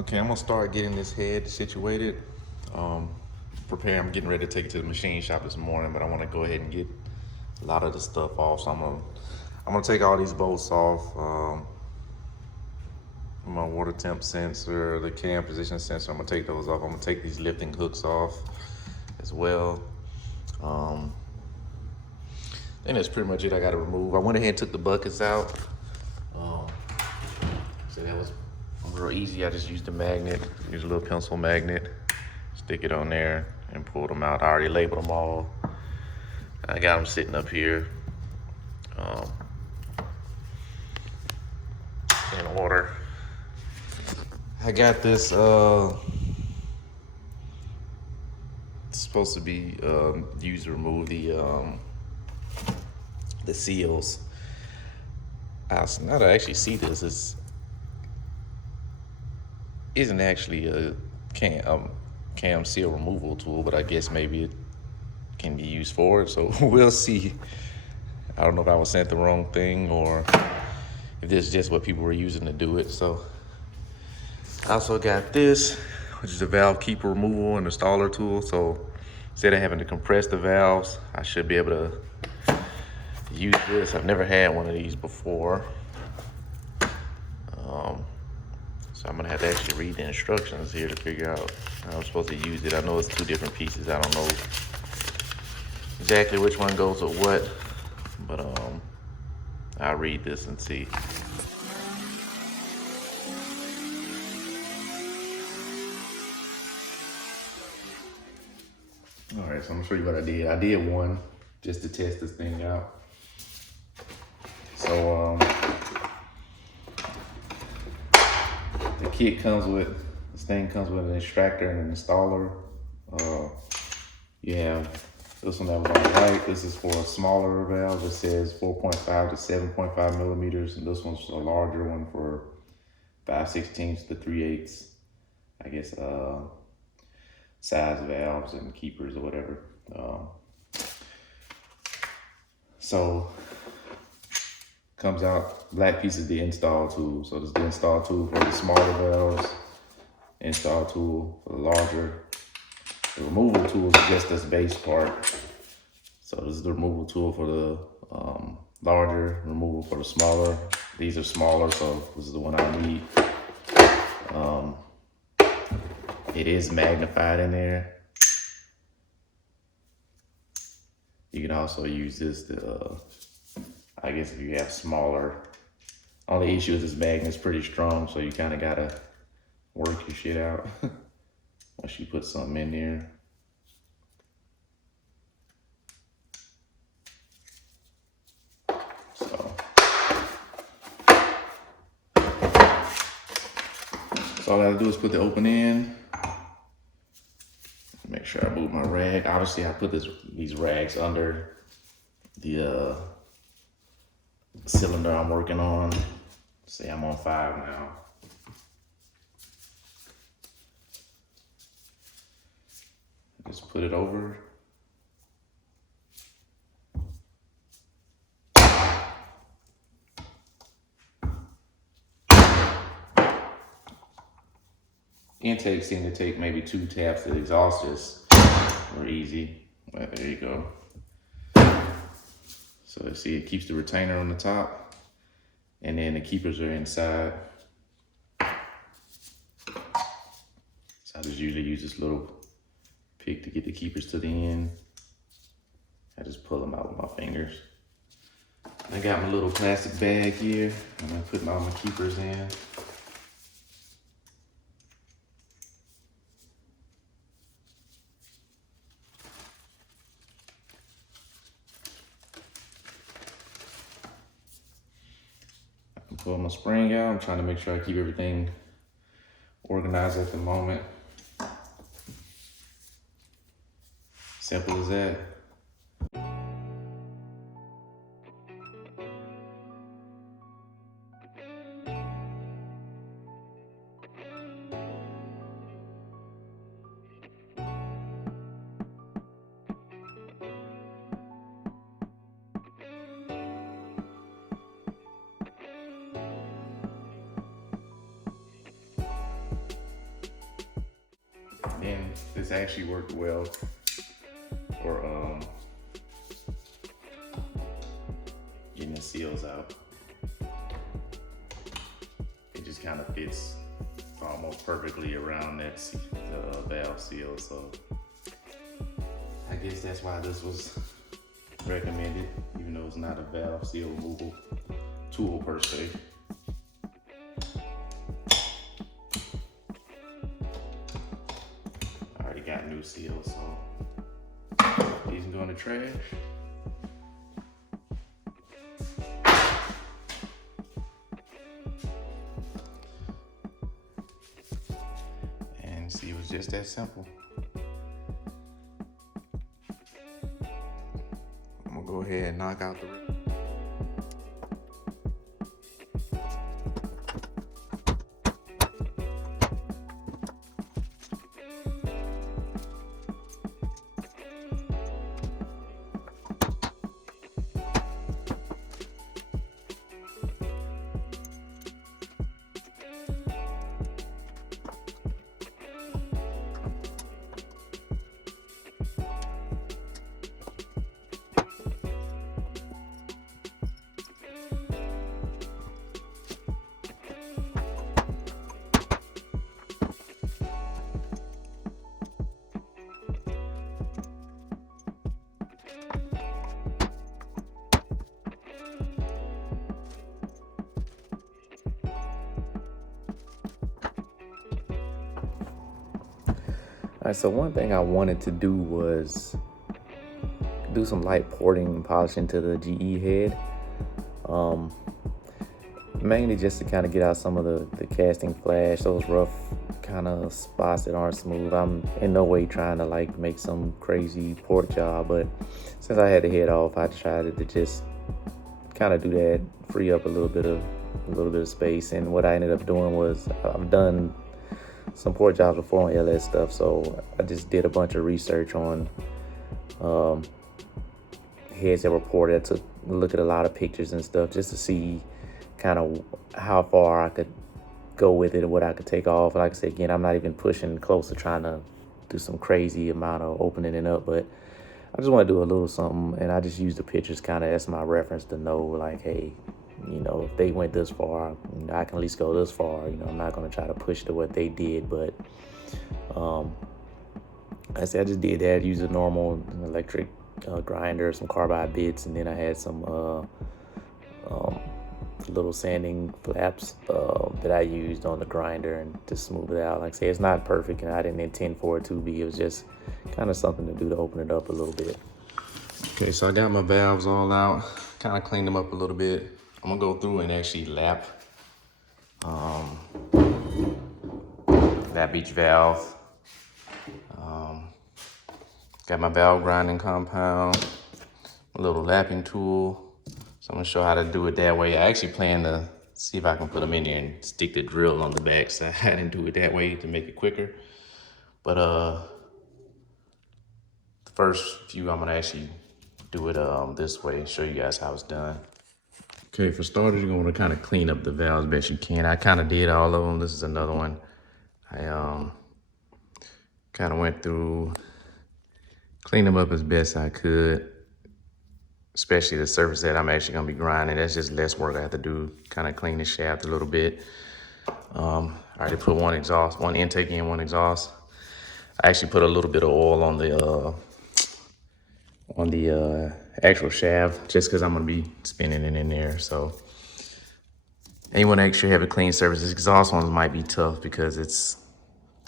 Okay, I'm gonna start getting this head situated. Um, I'm getting ready to take it to the machine shop this morning, but I want to go ahead and get a lot of the stuff off. So I'm gonna take all these bolts off. My water temp sensor, the cam position sensor. I'm gonna take those off. I'm gonna take these lifting hooks off as well. Um, and that's pretty much it. I gotta remove. I went ahead and took the buckets out. Um, so that was real easy. I just used a magnet, use a little pencil magnet, stick it on there and pull them out. I already labeled them all. I got them sitting up here in order. I got this, it's supposed to be used to remove the seals. Now that I actually see this, isn't actually a cam seal removal tool, but I guess maybe it can be used for it. So we'll see. I don't know if I was sent the wrong thing or if this is just what people were using to do it. So I also got this, which is a valve keeper removal and installer tool. So instead of having to compress the valves, I should be able to use this. I've never had one of these before. So I'm gonna have to actually read the instructions here to figure out how I'm supposed to use it. I know it's two different pieces. I don't know exactly which one goes with what, but I'll read this and see. All right, so I'm gonna show you what I did. I did one just to test this thing out. So the kit comes with, this thing comes with an extractor and an installer. You have this one that was on the right. This is for a smaller valve. It says 4.5 to 7.5 millimeters, and this one's a larger one for 5/16 to 3/8, I guess, size valves and keepers or whatever. So comes out, black piece is the install tool. So this is the install tool for the smaller valves, install tool for the larger. The removal tool is just this base part. So this is the removal tool for the larger, removal for the smaller. These are smaller, so this is the one I need. It is magnified in there. You can also use this to, I guess if you have smaller. Only issue is this magnet's pretty strong, so you kind of gotta work your shit out once you put something in there. So all I gotta do is put the open in. Make sure I move my rag. Obviously, I put these rags under the cylinder I'm working on. Say I'm on 5 now. Just put it over. Intakes seem to take maybe 2 taps. The exhausters are easy. But there you go. So you see it keeps the retainer on the top, and then the keepers are inside. So I just usually use this little pick to get the keepers to the end. I just pull them out with my fingers. I got my little plastic bag here. I'm gonna put all my keepers in. Pull my spring out. I'm trying to make sure I keep everything organized at the moment. Simple as that. this actually worked well for getting the seals out. It just kind of fits almost perfectly around that the valve seal, so I guess that's why this was recommended, even though it's not a valve seal removal tool per se. I already got new seals, so these can go in the trash. And see, it was just that simple. I'm gonna go ahead and knock out the rip. All right, so one thing I wanted to do was do some light porting and polishing to the GE head. Mainly just to kind of get out some of the casting flash, those rough kind of spots that aren't smooth. I'm in no way trying to like make some crazy port job, but since I had the head off, I decided to just kind of do that, free up a little bit of space. And what I ended up doing was I've done some port jobs before on LS stuff, so I just did a bunch of research on heads that were ported. I took a look at a lot of pictures and stuff just to see kind of how far I could go with it and what I could take off. Like I said, again, I'm not even pushing close to trying to do some crazy amount of opening it up, but I just want to do a little something, and I just use the pictures kind of as my reference to know, like, hey, you know, if they went this far, you know, I can at least go this far. You know, I'm not going to try to push to what they did, but I said I just did that, used a normal electric grinder, some carbide bits, and then I had some little sanding flaps that I used on the grinder and to smooth it out. Like I say, it's not perfect, and I didn't intend for it to be. It was just kind of something to do to open it up a little bit. Okay, so I got my valves all out, kind of cleaned them up a little bit. I'm gonna go through and actually lap each valve. Got my valve grinding compound, a little lapping tool. So I'm gonna show how to do it that way. I actually plan to see if I can put them in there and stick the drill on the back, so I didn't do it that way to make it quicker. But the first few I'm gonna actually do it this way, show you guys how it's done. Okay, for starters, you're gonna kind of clean up the valves best you can. I kind of did all of them. This is another one. I kind of went through, cleaned them up as best I could, especially the surface that I'm actually gonna be grinding. That's just less work I have to do, kind of clean the shaft a little bit. I already put one intake in, one exhaust. I actually put a little bit of oil on the actual shaft, just because I'm gonna be spinning it in there. So, and you want to make sure you have a clean surface. These exhaust ones might be tough because it's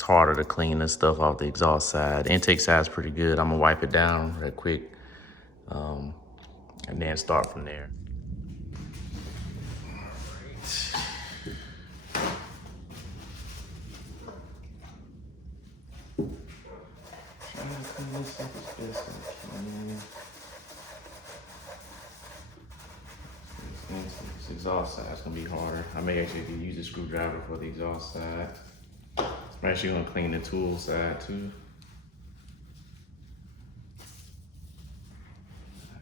harder to clean this stuff off the exhaust side. The intake side is pretty good. I'm gonna wipe it down real quick, and then start from there. This exhaust side is gonna be harder. I may actually use a screwdriver for the exhaust side. I'm actually gonna clean the tool side too.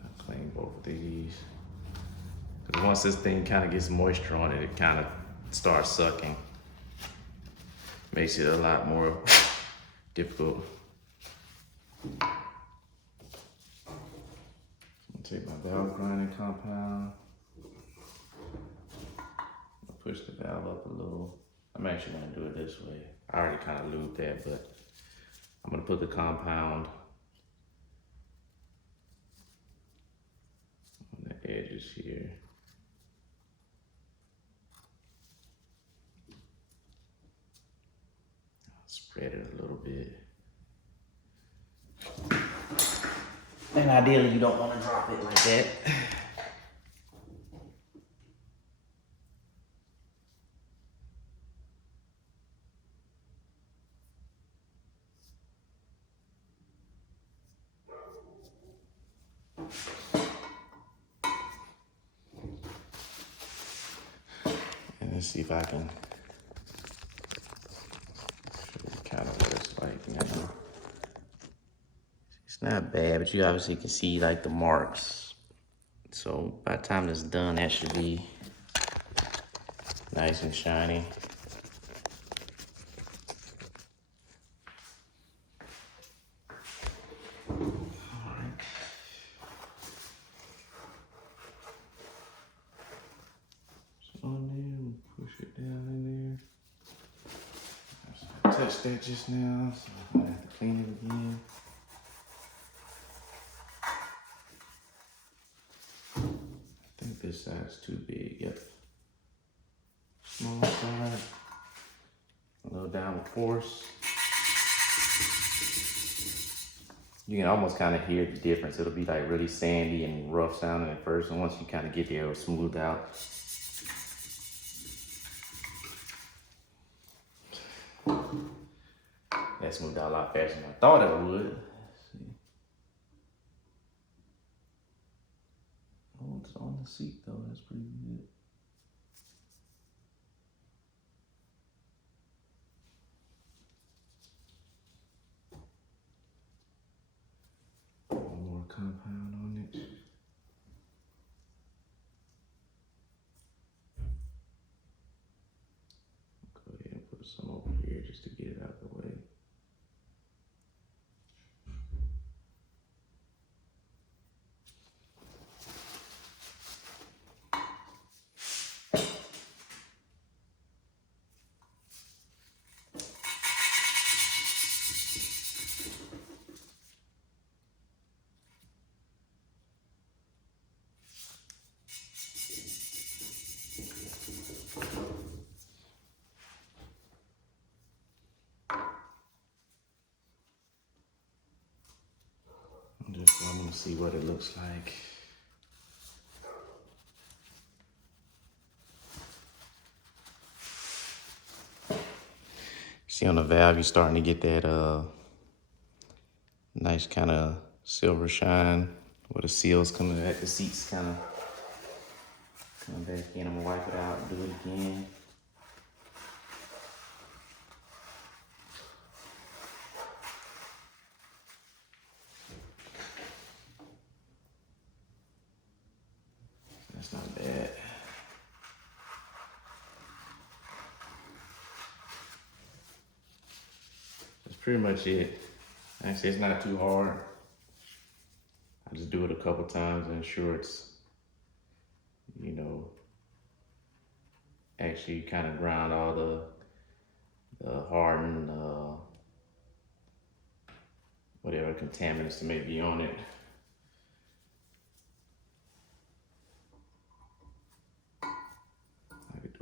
I'll clean both of these. Because once this thing kind of gets moisture on it, it kind of starts sucking. Makes it a lot more difficult. I'm gonna take my valve grinding compound. Push the valve up a little. I'm actually gonna do it this way. I already kind of lubed that, but I'm gonna put the compound on the edges here. I'll spread it a little bit. And ideally, you don't want to drop it like that. And let's see if I can show you kind of what it's like now. It's not bad, but you obviously can see like the marks. So by the time it's done, that should be nice and shiny. On there and push it down in there. I touched that just now, so I'm gonna have to clean it again. I think this side's too big. Yep. Small side. A little downward force. You can almost kind of hear the difference. It'll be like really sandy and rough sounding at first, and once you kind of get there, it'll smooth out. That smoothed out a lot faster than I thought it would. Let's see. Oh, it's on the seat though. That's pretty good. One more compound on it. Go ahead and put some over here just to get it out of the way. Just want to see what it looks like. See on the valve, you're starting to get that nice kind of silver shine where the seals coming back, the seats kind of coming back in. I'm gonna wipe it out and do it again. That's not bad. That's pretty much it. Actually, it's not too hard. I just do it a couple times and ensure it's, you know, actually kind of ground all the hardened, whatever contaminants that may be on it.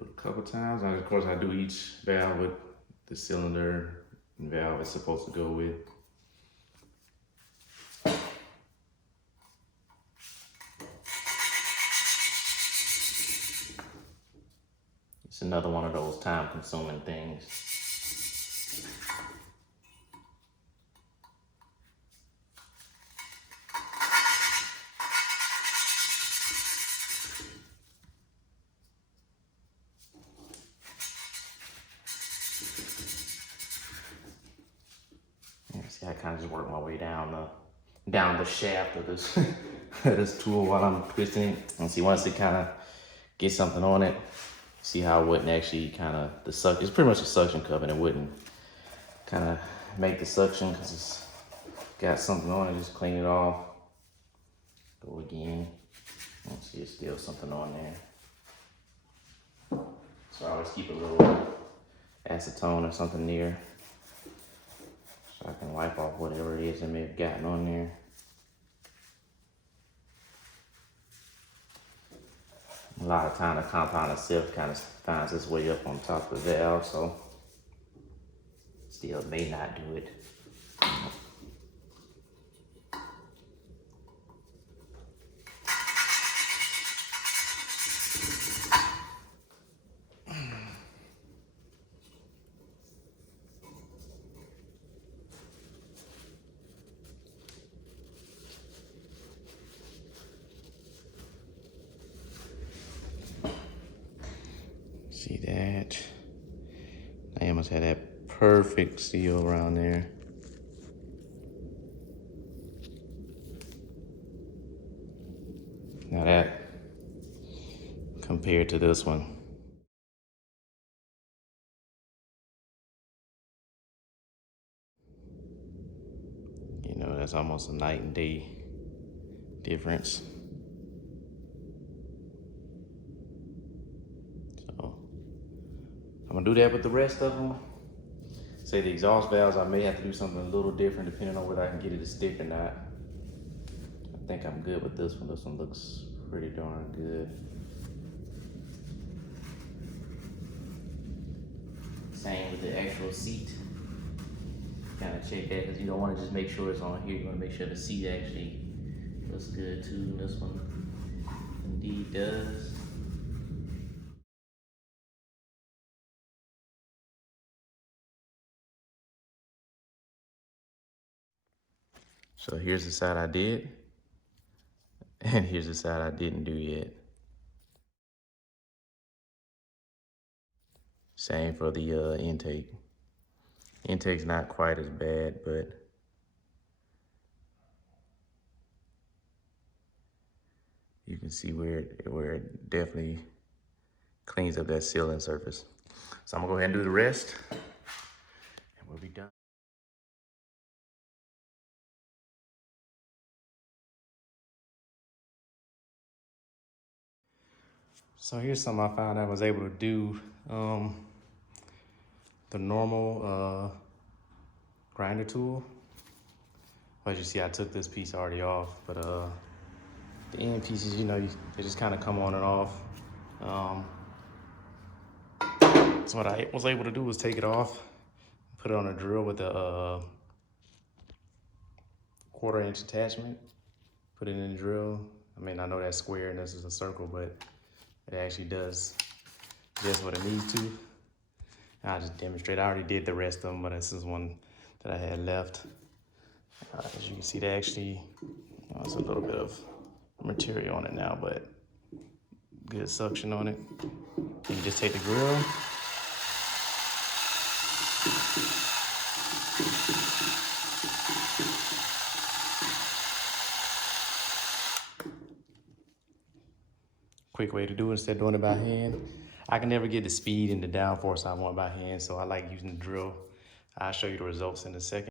A couple times. And of course, I do each valve with the cylinder and valve it's supposed to go with. It's another one of those time-consuming things. See, I kind of just work my way down the shaft of this this tool while I'm twisting it. And see, once it kind of gets something on it, see how it wouldn't actually kind of it's pretty much a suction cup, and it wouldn't kind of make the suction because it's got something on it. Just clean it off. Go again. And see, it's still something on there. So I always keep a little acetone or something near so I can wipe off whatever it is that may have gotten on there. A lot of time the compound itself kind of finds its way up on top of the valve, so still may not do it. See that? I must have that perfect seal around there. Now that compared to this one. You know, that's almost a night and day difference. So I'm gonna do that with the rest of them. Say the exhaust valves, I may have to do something a little different depending on whether I can get it to stick or not. I think I'm good with this one. This one looks pretty darn good. Same with the actual seat. Kind of check that because you don't want to just make sure it's on here. You want to make sure the seat actually looks good too. And this one indeed does. So here's the side I did, and here's the side I didn't do yet. Same for the intake. Intake's not quite as bad, but you can see where it definitely cleans up that sealing surface. So I'm gonna go ahead and do the rest, and we'll be done. So here's something I found I was able to do. The normal grinder tool. As you see, I took this piece already off, but the end pieces, you know, they just kind of come on and off. So what I was able to do was take it off, put it on a drill with a 1/4 inch attachment, put it in the drill. I mean, I know that's square and this is a circle, but it actually does just what it needs to. And I'll just demonstrate. I already did the rest of them, but this is one that I had left. As you can see, they actually, there's a little bit of material on it now, but good suction on it. You can just take the grill, quick way to do it instead of doing it by hand. I can never get the speed and the downforce I want by hand, so I like using the drill. I'll show you the results in a second.